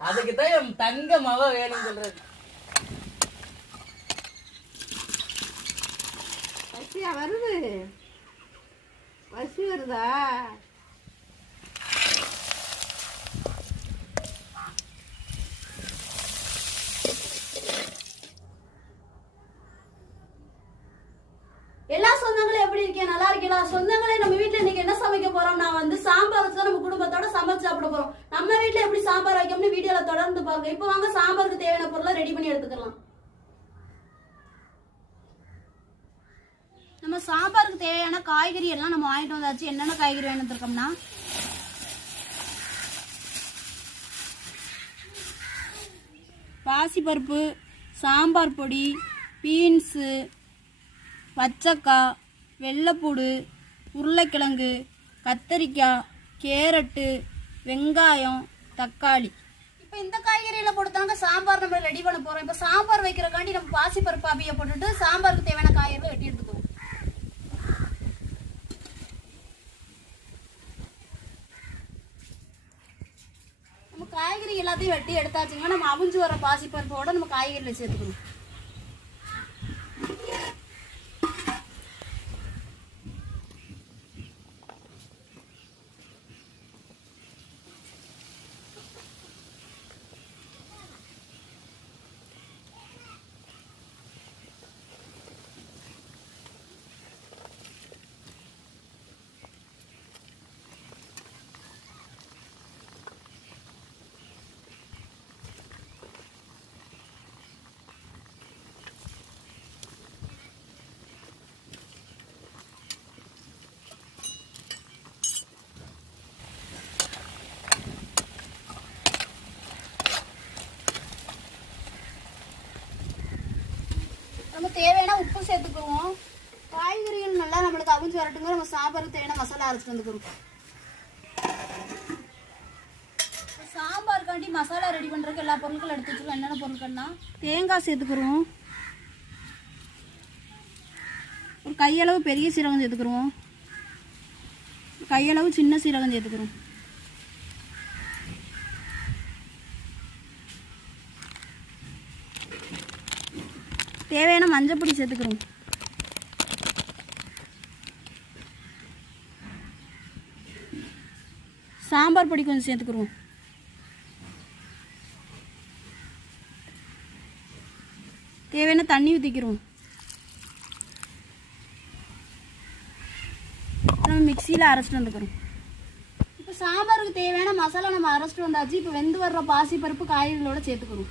அதுக்கு தான் என் தங்க மவ வேணும் சொல்றது. பசியா வருது. வசி வருதா எல்லா சொந்தங்களும் எப்படி இருக்கீங்க நல்லா இருக்கீங்களா சொந்தங்களே நம்ம வீட்ல இன்னைக்கு என்ன சமைக்க போறோம் நான் வந்து சாம்பார் வச்சு தான் நம்ம குடும்பத்தோட சமைச்சு சாப்பிட போறோம் நம்ம வீட்ல எப்படி சாம்பார் வைக்கணும்னு வீடியோல தொடர்ந்து இப்போ வாங்க சாம்பாருக்கு தேவையான பொருளை ரெடி பண்ணி எடுத்துக்கலாம். நம்ம சாம்பாருக்கு தேவையான காய்கறி எல்லாம் நம்ம வாங்கிட்டு வந்தாச்சு. என்னென்ன காய்கறி வாங்கிட்டு இருக்கோம்னா பாசிப்பருப்பு சாம்பார் பொடி பீன்ஸு பச்சைக்காய் வெள்ளைப்பூடு உருளைக்கிழங்கு கத்தரிக்காய் கேரட்டு வெங்காயம் தக்காளி. இப்போ இந்த காய்கறியில் போட்டுதாங்க சாம்பார் நம்ம ரெடி பண்ண போகிறோம் இப்போ சாம்பார் வைக்கிறக்காண்டி நம்ம பாசிப்பருப்பு அபியை போட்டுட்டு சாம்பாருக்கு தேவையான காய்கறிகளை வெட்டி எடுத்துக்குவோம். நம்ம காய்கறி எல்லாத்தையும் வெட்டி எடுத்தாச்சுங்க. நம்ம அவிஞ்சு வர பாசிப்பருப்போட நம்ம காய்கறியில் சேர்த்துக்கணும். நம்ம தேவையான உப்பு சேர்த்துக்குவோம். காய்கறிகள் நல்லா நம்மளுக்கு அவிஞ்சு வரட்டுங்க நம்ம சாம்பாருக்கு தேவையான மசாலா அரைச்சிட்டு வந்துக்கிறோம் சாம்பாருக்காண்டி மசாலா ரெடி பண்ணுறதுக்கு எல்லா பொருட்களும் எடுத்து வச்சுக்கலாம் என்னென்ன பொருட்கள்னா தேங்காய் சேர்த்துக்கிறோம். ஒரு கையளவு பெரிய சீரகம் சேர்த்துக்கிறோம். கையளவு சின்ன சீரகம் சேர்த்துக்கிறோம். மஞ்சள் பொடி சேர்த்துக்கிறோம். சாம்பார் பொடி கொஞ்சம் சேர்த்துக்கிறோம். தேவையான தண்ணி ஊற்றிக்கிறோம் நம்ம மிக்சியில் அரைச்சிட்டு வந்துக்கிறோம். இப்போ சாம்பாருக்கு தேவையான மசாலா நம்ம அரைச்சிட்டு வந்தாச்சு. இப்போ வெந்து வர்ற பாசி பருப்பு காய்கறிகளோட சேர்த்துக்கிறோம்.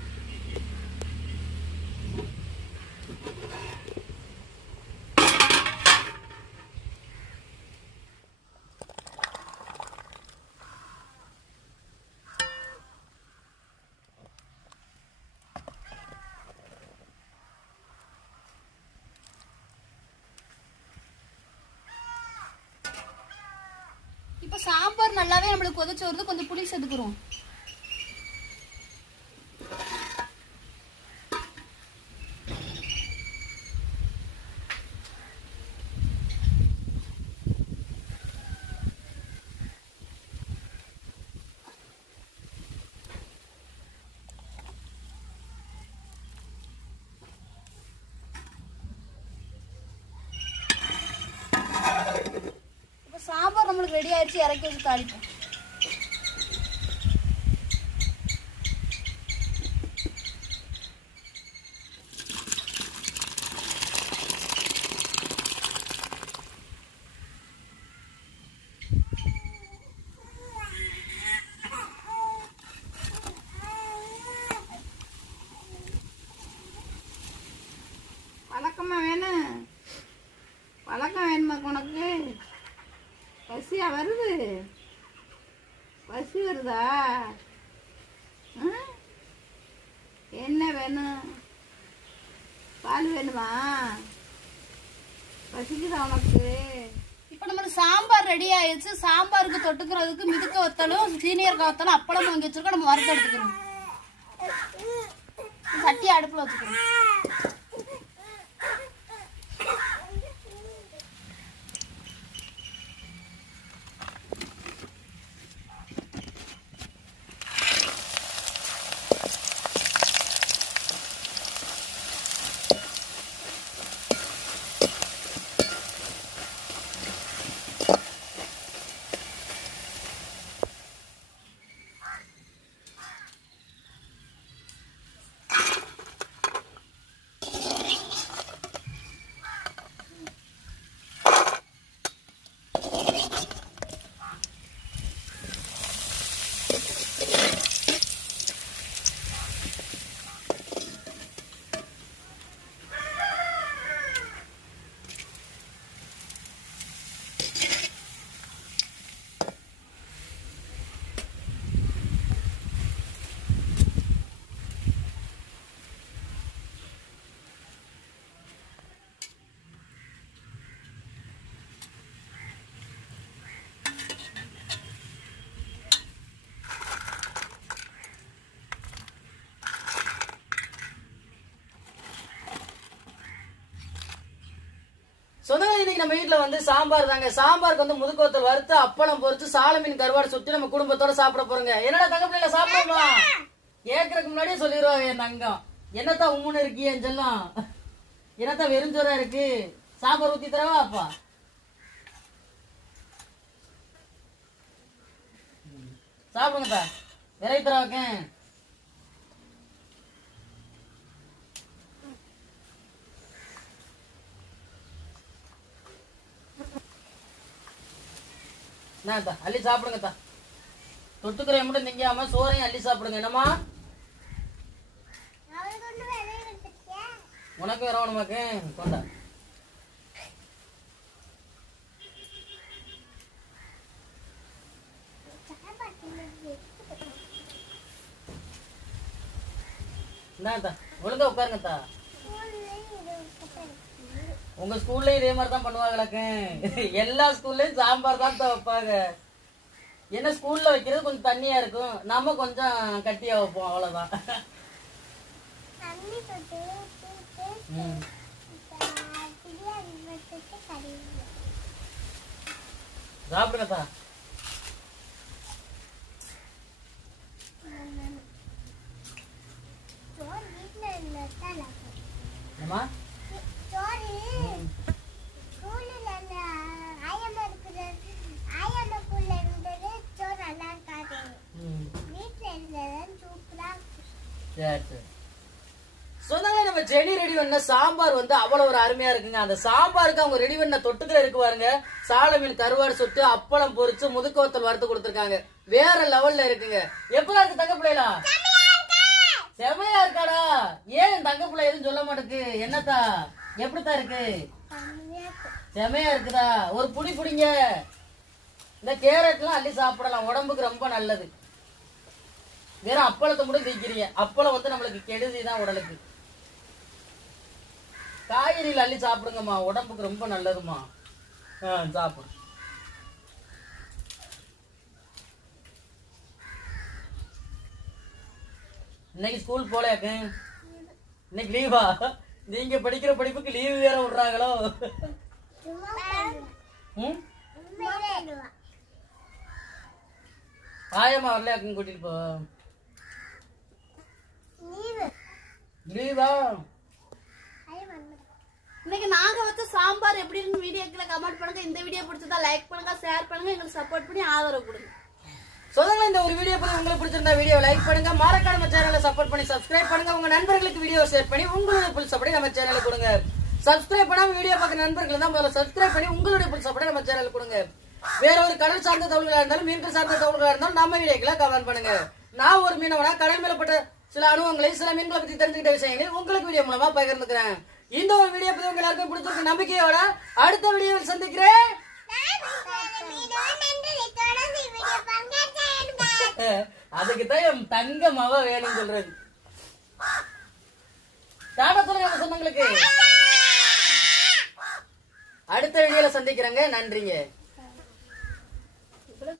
இப்போ சாம்பார் நல்லாவே நம்மளுக்கு கொதிச்சு வருது கொஞ்சம் புளி சேர்த்துக்கிறோம் இப்போ சாம்பார் நம்மளுக்கு ரெடி ஆயிடுச்சு இறக்கி வச்சு தாளிப்போம் பழக்கமா வேணும் பழக்கம் வேணுமா உனக்கு பசியா வருது பசி வருதா? என்ன வேணும்? பால் வேணுமா? பசிக்குதா உனக்கு? இப்போ நம்மளுக்கு சாம்பார் ரெடி ஆயிடுச்சு. சாம்பாருக்கு தொட்டுக்கிறதுக்கு மிதுக்க வத்தலும் சீனியர் வத்தலும் அப்பளம் வாங்கி வச்சிருக்கோம். நம்ம வறுத்து எடுத்துக்கிறோம். சட்டி அடுப்பில் வச்சுக்கிறோம். சொந்தங்கள் இன்னைக்கு நம்ம வீட்டுல வந்து சாம்பார் தாங்க. சாம்பாருக்கு வந்து முதுக்கோத்தல் வறுத்து அப்பளம் பொரிச்சு சால மீன் கருவாடு சுத்தி நம்ம குடும்பத்தோட சாப்பிட போறோங்க. என்னடா தங்க பிள்ளைல சாப்பிடணுமா? கேக்குறதுக்கு முன்னாடியே சொல்லிடுவாங்க என் தங்கம். என்னத்தா உம்முன்னு இருக்கியன்னு சொல்லாம். என்னத்தான் வெறுஞ்சோரா இருக்கு? சாம்பார் ஊத்தி தரவா அப்பா? சாப்பிடுங்கப்பா. விரை தரவாக்கேன் என்ன என்னத்தா அள்ளி சாப்பிடுங்க சாப்பிடுங்கத்தா. தொட்டுக்கிறேன் மட்டும் திங்காம சோறையும் அள்ளி சாப்பிடுங்க. என்னம்மா? உனக்கு வேற உனக்கு கொண்டா. என்னத்தா ஒழுங்கா உட்காருங்கத்தா. உங்க ஸ்கூல்லயும் இதே மாதிரி தான் பண்ணுவாங்களாக்கு? எல்லா ஸ்கூல்லயும் சாம்பார் தான் வைப்பாங்க. என்ன ஸ்கூல்ல வைக்கிறது கொஞ்சம் தண்ணியா இருக்கும். நம்ம கொஞ்சம் கட்டியா வைப்போம் அவ்வளவுதான். ம். சாப்பிடுங்கத்தா சொன்னாங்க நம்ம செடி ரெடி பண்ண சாம்பார் வந்து அவ்வளவு ஒரு அருமையா இருக்குங்க. அந்த சாம்பாருக்கு அவங்க ரெடி பண்ண தொட்டுக்கிற இருக்கு பாருங்க. சால மீன் கருவாடு சுட்டு அப்பளம் பொரிச்சு முதுக்கோத்தல் வறுத்து கொடுத்துருக்காங்க. வேற லெவல்ல இருக்குங்க. எப்படா இருக்கு தங்க பிள்ளைகளா செமையா இருக்காடா. ஏன் தங்க பிள்ளை எதுவும் சொல்ல மாட்டேக்கு என்னத்தா? எப்படித்தான் இருக்கு? செமையா இருக்குதா? ஒரு புடி புடிங்க. இந்த கேரட்லாம் அள்ளி சாப்பிடலாம். உடம்புக்கு ரொம்ப நல்லது. வெறும் அப்பளத்தை மட்டும் தீக்கிறீங்க. அப்பளம் வந்து நம்மளுக்கு கெடுதி தான் உடலுக்கு. காய்கறிகள் அள்ளி சாப்பிடுங்கம்மா. உடம்புக்கு ரொம்ப நல்லதுமா ஆ சாப்பிடு. இன்னைக்கு ஸ்கூல் போலையாக்கு இன்னைக்கு லீவா? நீங்க படிக்கிற படிப்புக்கு லீவு வேற விடுறாங்களோ? ஆயம்மா வரல அக்கம் கூட்டிட்டு போ. லீவா இன்னைக்கு நாங்க வச்ச சாம்பார் எப்படி இருக்குன்னு வீடியோக்குள்ள கமெண்ட் பண்ணுங்க. இந்த வீடியோ பிடிச்சதா லைக் பண்ணுங்க ஷேர் பண்ணுங்க. எங்களுக்கு சப்போர்ட் பண்ணி ஆதரவு கொடுங்க. சொல்லுங்க இந்த ஒரு வீடியோ பத்தி உங்களுக்கு பிடிச்சிருந்தா வீடியோ லைக் பண்ணுங்க. மறக்காம நம்ம சேனலை சப்போர்ட் பண்ணி சப்ஸ்கிரைப் பண்ணுங்க. உங்க நண்பர்களுக்கு வீடியோ ஷேர் பண்ணி உங்களுடைய புல் சப்போர்ட் நம்ம சேனலுக்கு கொடுங்க. சப்ஸ்கிரைப் பண்ணாம வீடியோ பார்க்குற நண்பர்கள் தான் முதல்ல சப்ஸ்கிரைப் பண்ணி உங்களுடைய புல் சப்போர்ட் நம்ம சேனலுக்கு கொடுங்க. வேற ஒரு கடல் சார்ந்த தகவல்களா இருந்தாலும் மீன்கள் சார்ந்த தகவல்களா இருந்தாலும் நம்ம வீடியோக்களை கமெண்ட் பண்ணுங்க. நான் ஒரு மீனவனா கடல் மேலப்பட்ட சில அனுபவங்களை சில மீன்களை பத்தி தெரிஞ்சுக்கிட்ட விஷயங்களை உங்களுக்கு வீடியோ மூலமா பகிர்ந்துக்கிறேன். இந்த ஒரு வீடியோ பத்தி உங்க எல்லாருக்கும் பிடிச்சிருக்கு நம்பிக்கையோட அடுத்த வீடியோவில் சந்திக்கிறேன். அதுக்கு தான் என் தங்க மவ வேணும் சொல்றது. டாடா சொல்லுங்க சொன்னங்களுக்கு அடுத்த வீடியோல சந்திக்கிறேங்க. நன்றிங்க.